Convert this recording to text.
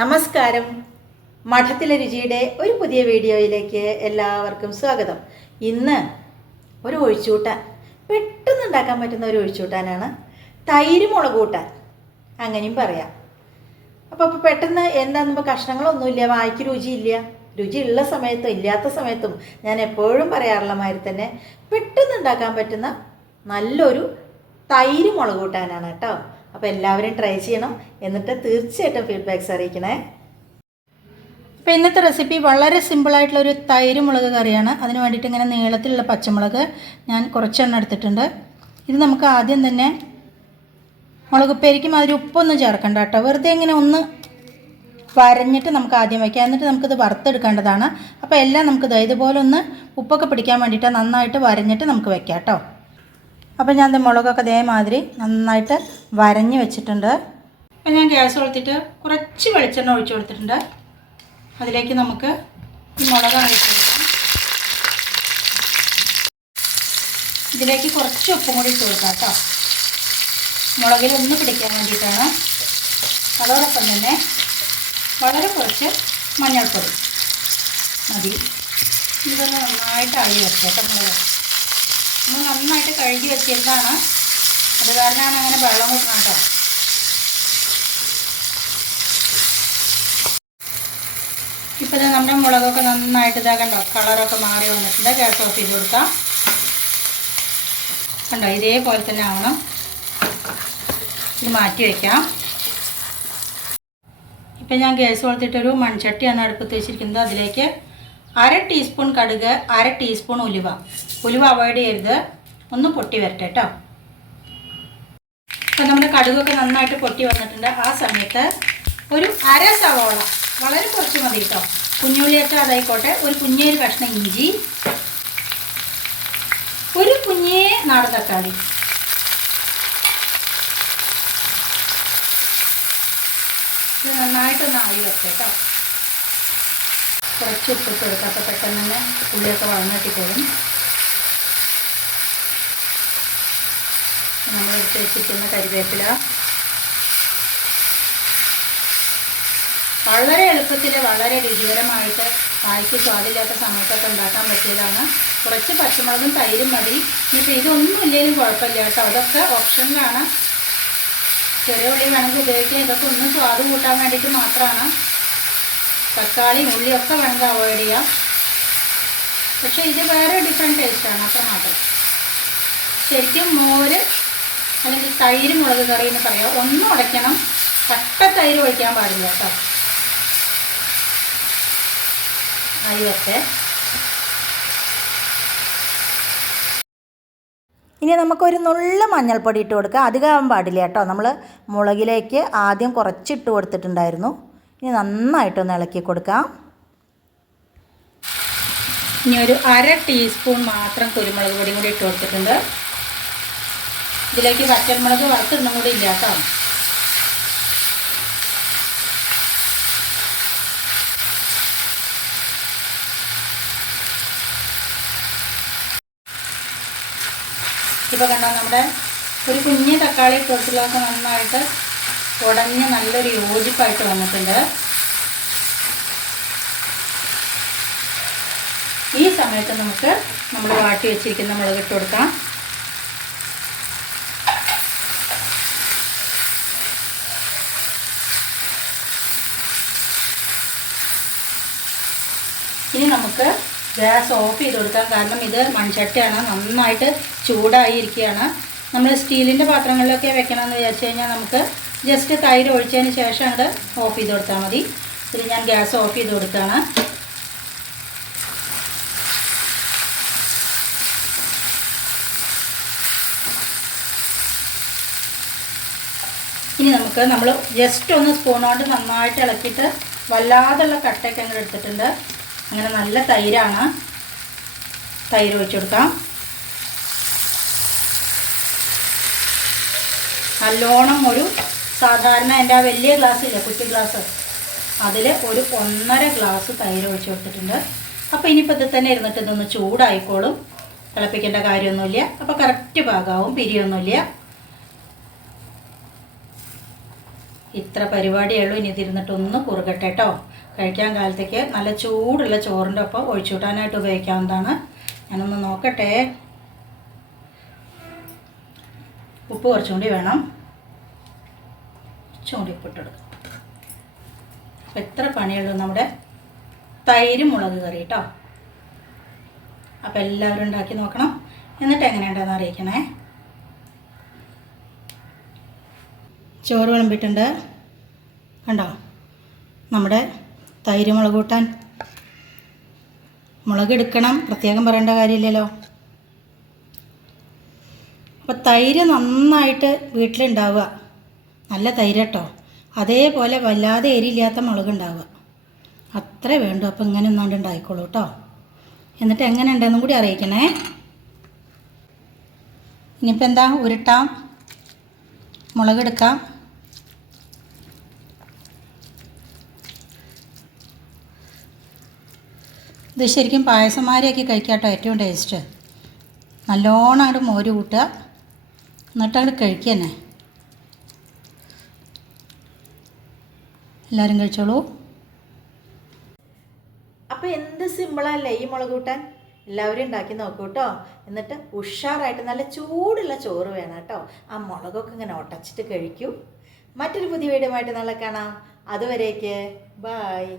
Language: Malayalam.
നമസ്കാരം. മഠത്തിലെ രുചിയുടെ ഒരു പുതിയ വീഡിയോയിലേക്ക് എല്ലാവർക്കും സ്വാഗതം. ഇന്ന് ഒരു ഒഴിച്ചൂട്ടാൻ പെട്ടെന്ന് ഉണ്ടാക്കാൻ പറ്റുന്ന ഒരു ഒഴിച്ചൂട്ടാനാണ് തൈര് മുളക് കൂട്ടാൻ. അങ്ങനെയും പറയാം. അപ്പോൾ അപ്പോൾ പെട്ടെന്ന് എന്താണെന്ന് ഇപ്പോൾ കഷ്ണങ്ങളൊന്നുമില്ല വായിക്ക് രുചിയില്ല. രുചിയുള്ള സമയത്തും ഇല്ലാത്ത സമയത്തും ഞാൻ എപ്പോഴും പറയാറുള്ള മാതിരി തന്നെ പെട്ടെന്ന് ഉണ്ടാക്കാൻ പറ്റുന്ന നല്ലൊരു തൈര് മുളക് കൂട്ടാനാണ് കേട്ടോ. അപ്പോൾ എല്ലാവരും ട്രൈ ചെയ്യണം. എന്നിട്ട് തീർച്ചയായിട്ടും ഫീഡ്ബാക്ക്സ് അറിയിക്കണേ. അപ്പോൾ ഇന്നത്തെ റെസിപ്പി വളരെ സിമ്പിളായിട്ടുള്ള ഒരു തൈര് മുളക് കറിയാണ്. അതിന് വേണ്ടിയിട്ട് ഇങ്ങനെ നീളത്തിലുള്ള പച്ചമുളക് ഞാൻ കുറച്ചെണ്ണം എടുത്തിട്ടുണ്ട്. ഇത് നമുക്ക് ആദ്യം തന്നെ മുളക് ഉപ്പേരിക്കും മാതിരി ഉപ്പൊന്നും ചേർക്കണ്ട കേട്ടോ. വെറുതെ ഇങ്ങനെ ഒന്ന് വരഞ്ഞിട്ട് നമുക്ക് ആദ്യം വയ്ക്കാം എന്നിട്ട് നമുക്കിത് വറുത്തെടുക്കേണ്ടതാണ്. അപ്പോൾ എല്ലാം നമുക്ക് ഇതുപോലെ ഒന്ന് ഉപ്പൊക്കെ പിടിക്കാൻ വേണ്ടിയിട്ട് നന്നായിട്ട് വരഞ്ഞിട്ട് നമുക്ക് വെക്കാം കേട്ടോ. അപ്പോൾ ഞാൻ മുളകൊക്കെ ഇതേമാതിരി നന്നായിട്ട് വരഞ്ഞ് വെച്ചിട്ടുണ്ട്. അപ്പോൾ ഞാൻ ഗ്യാസ് കൊളുത്തിട്ട് കുറച്ച് വെളിച്ചെണ്ണ ഒഴിച്ചു കൊടുത്തിട്ടുണ്ട്. അതിലേക്ക് നമുക്ക് ഈ മുളക് ഒഴിച്ചു കൊടുക്കാം ഇതിലേക്ക് കുറച്ച് ഉപ്പും കൂടി ഇട്ട് കൊടുക്കാം കേട്ടോ. മുളകിൽ ഒന്ന് പിടിക്കാൻ വേണ്ടിയിട്ടാണ്. അതോടൊപ്പം തന്നെ വളരെ കുറച്ച് മഞ്ഞൾപ്പൊടി. മതി. ഇതൊന്ന് നന്നായിട്ട് അഴി വെച്ചേട്ടോ മുളക്. നമ്മൾ നന്നായിട്ട് കഴുകി വെച്ചിരുന്നതാണ്. അത് കാരണമാണ് അങ്ങനെ വെള്ളം കൂട്ടണം കേട്ടോ. ഇപ്പോൾ ഇത് നമ്മുടെ മുളകൊക്കെ നന്നായിട്ട് ഇതാ കണ്ടോ കളറൊക്കെ മാറി വന്നിട്ടുണ്ട്. ഗ്യാസ് ഓഫ് ചെയ്ത് കൊടുക്കാം. കണ്ടോ ഇതേപോലെ തന്നെ ആവണം. ഇത് മാറ്റി വയ്ക്കാം ഇപ്പം ഞാൻ ഗ്യാസ് കൊടുത്തിട്ടൊരു മൺചട്ടിയാണ് അടുപ്പത്ത് വെച്ചിരിക്കുന്നത്. അതിലേക്ക് അര ടീസ്പൂൺ കടുക് അര ടീസ്പൂൺ ഉലുവ. ഉലുവ അവോയ്ഡ് ചെയ്യരുത് ഒന്ന് പൊട്ടി വരട്ടെ കേട്ടോ അപ്പം നമ്മുടെ കടുകൊക്കെ നന്നായിട്ട് പൊട്ടി വന്നിട്ടുണ്ട്. ആ സമയത്ത് ഒരു അര സവോള വളരെ കുറച്ച് മതി കേട്ടോ കുഞ്ഞുള്ളിയൊക്കെ അതായിക്കോട്ടെ ഒരു കുഞ്ഞൊരു കഷ്ണം ഇഞ്ചി ഒരു കുഞ്ഞേ നാടൻ തക്കാളി ഇത് നന്നായിട്ടൊന്ന് ആയി വെക്കാം കേട്ടോ കുറച്ച് ഉപ്പിട്ട് കൊടുക്കുക അപ്പോൾ പെട്ടെന്ന് തന്നെ ഉള്ളിയൊക്കെ വളർന്നിട്ടിക്കോളും നമ്മൾ എടുത്ത് വെച്ചിരിക്കുന്ന കരിവേപ്പില. വളരെ എളുപ്പത്തിൽ വളരെ രുചികരമായിട്ട് വായിക്ക് സ്വാദില്ലാത്ത സമയത്തൊക്കെ ഉണ്ടാക്കാൻ പറ്റിയതാണ്. കുറച്ച് പച്ചമുളകും തൈരും മതി. ഇനിയിപ്പോൾ ഇതൊന്നും ഇല്ലെങ്കിലും കുഴപ്പമില്ല കേട്ടോ. അതൊക്കെ ഓപ്ഷനിലാണ് ചെറിയ ഉള്ളി വേണമെങ്കിൽ ഉപയോഗിക്കാം. ഇതൊക്കെ ഒന്ന് സ്വാദ് കൂട്ടാൻ വേണ്ടിയിട്ട് മാത്രമാണ്. തക്കാളി ഉള്ളിയൊക്കെ വേണമെങ്കിൽ അവോയ്ഡ് ചെയ്യാം. പക്ഷേ ഇത് വേറെ ഡിഫറെന്റ് ടേസ്റ്റാണ് അത്ര മാത്രം. ശരിക്കും മോര് അല്ലെങ്കിൽ തൈര് മുളക് കറി എന്ന് പറയാം. ഒന്നും ഉടയ്ക്കണം. കട്ട തൈര് ഒഴിക്കാൻ പാടില്ല കേട്ടോ. അയ്യൊക്കെ ഇനി നമുക്കൊരു നുള്ള മഞ്ഞൾപ്പൊടി ഇട്ട് കൊടുക്കുക അധികം പാടില്ല കേട്ടോ. നമ്മൾ മുളകിലേക്ക് ആദ്യം കുറച്ചിട്ട് കൊടുത്തിട്ടുണ്ടായിരുന്നു. ഇനി നന്നായിട്ടൊന്ന് ഇളക്കി കൊടുക്കാം. ഇനി ഒരു അര ടീസ്പൂൺ മാത്രം കുരുമുളക് പൊടിയും കൂടി ഇട്ട് കൊടുത്തിട്ടുണ്ട്. ഇതിലേക്ക് പച്ചമുളക് വറുത്തൊന്നും കൂടി ഇല്ല കേട്ടോ. ഇപ്പോൾ കണ്ടോ നമ്മുടെ ഒരു കുഞ്ഞ് തക്കാളി ഇട്ടുകൊടുത്തുള്ളതൊക്കെ നന്നായിട്ട് ഉടഞ്ഞ് നല്ലൊരു യോജിപ്പായിട്ട് വന്നിട്ടുണ്ട്. ഈ സമയത്ത് നമുക്ക് നമ്മൾ വാട്ടി വെച്ചിരിക്കുന്ന മുളക് ഇട്ട് കൊടുക്കാം. ഇനി നമുക്ക് ഗ്യാസ് ഓഫ് ചെയ്ത് കൊടുക്കാം. കാരണം ഇത് മൺചട്ടിയാണ്. നന്നായിട്ട് ചൂടായി ഇരിക്കുകയാണ്. നമ്മൾ സ്റ്റീലിന്റെ പാത്രങ്ങളിലൊക്കെ വെക്കണമെന്ന് വിചാരിച്ചു കഴിഞ്ഞാൽ നമുക്ക് ജസ്റ്റ് തൈര് ഒഴിച്ചതിന് ശേഷം അത് ഓഫ് ചെയ്ത് കൊടുത്താൽ മതി. ഇത് ഞാൻ ഗ്യാസ് ഓഫ് ചെയ്ത് കൊടുക്കുകയാണ് ഇനി നമുക്ക് നമ്മൾ ജസ്റ്റ് ഒന്ന് സ്പൂൺ കൊണ്ട് നന്നായിട്ട് ഇളക്കിയിട്ട് വല്ലാതുള്ള കട്ടയൊക്കെ അങ്ങനെ എടുത്തിട്ടുണ്ട്. അങ്ങനെ നല്ല തൈരാണ്. തൈര് ഒഴിച്ചു കൊടുക്കാം. നല്ലോണം ഒരു സാധാരണ എന്റെ ആ വലിയ ഗ്ലാസ് ഇല്ല കുറ്റി ഗ്ലാസ്? അതിൽ ഒരു ഒന്നര ഗ്ലാസ് തൈര് ഒഴിച്ചു കൊടുത്തിട്ടുണ്ട്. അപ്പോൾ ഇനിയിപ്പോൾ ഇത് തന്നെ ഇരുന്നിട്ട് ഇതൊന്ന് ചൂടായിക്കോളും. തിളപ്പിക്കേണ്ട കാര്യമൊന്നുമില്ല. അപ്പോൾ കറക്റ്റ് പാകാവും പിരിയൊന്നുമില്ല. ഇത്ര പരിപാടിയേ ഉള്ളൂ. ഇനി തിരുന്നിട്ടൊന്ന് കുറുകട്ടെ കേട്ടോ കഴിക്കാൻ കാലത്തേക്ക് നല്ല ചൂടുള്ള ചോറിന്റെ ഒപ്പം ഒഴിച്ചുകൂട്ടാനായിട്ട് ഉപയോഗിക്കാവുന്നതാണ്. ഞാനൊന്ന് നോക്കട്ടെ. ഉപ്പ് കുറച്ചും കൂടി വേണം. ചൂണ്ടിപ്പിട്ടെടുക്കാം അപ്പം എത്ര പണിയുള്ളൂ നമ്മുടെ തൈര് മുളക് കറി കേട്ടോ അപ്പം എല്ലാവരും ഉണ്ടാക്കി നോക്കണം. എന്നിട്ട് എങ്ങനെയുണ്ടെന്ന് അറിയിക്കണേ. ചോറ് വിളമ്പിട്ടുണ്ട് കണ്ടോ? നമ്മുടെ തൈര് മുളക് കൂട്ടാൻ. മുളക് എടുക്കണം. പ്രത്യേകം പറയേണ്ട കാര്യമില്ലല്ലോ. അപ്പോൾ തൈര് നന്നായിട്ട് വീട്ടിലുണ്ടാവുക. നല്ല തൈര് കേട്ടോ അതേപോലെ വല്ലാതെ എരിയില്ലാത്ത മുളക് ഉണ്ടാവുക അത്രേ വേണ്ടു. അപ്പോൾ ഇങ്ങനെ ഒന്നാണ്ട് ഉണ്ടായിക്കോളൂ കേട്ടോ എന്നിട്ട് എങ്ങനെ ഉണ്ടെന്നും കൂടി അറിയിക്കണേ. ഇനിയിപ്പോൾ എന്താ? ഉരുട്ടാം. മുളകെടുക്കാം ഇത് ശരിക്കും പായസമാരിയാക്കി കഴിക്കാട്ടോ ഏറ്റവും ടേസ്റ്റ്. നല്ലോണം അങ്ങോട്ട് മോര് കൂട്ടുക. എന്നിട്ട് അങ്ങോട്ട് കഴിക്കുക തന്നെ. എല്ലാവരും കഴിച്ചോളൂ. അപ്പോൾ എന്ത് സിമ്പിളല്ലേ ഈ മുളക് കൂട്ടാൻ എല്ലാവരും ഉണ്ടാക്കി നോക്കൂ കേട്ടോ എന്നിട്ട് ഉഷാറായിട്ട് നല്ല ചൂടുള്ള ചോറ് വേണം കേട്ടോ ആ മുളകൊക്കെ ഇങ്ങനെ ഒട്ടച്ചിട്ട് കഴിക്കൂ. മറ്റൊരു പുതിയ വീഡിയോ ആയിട്ട് നാളെ കാണാം. അതുവരേക്ക് ബായ്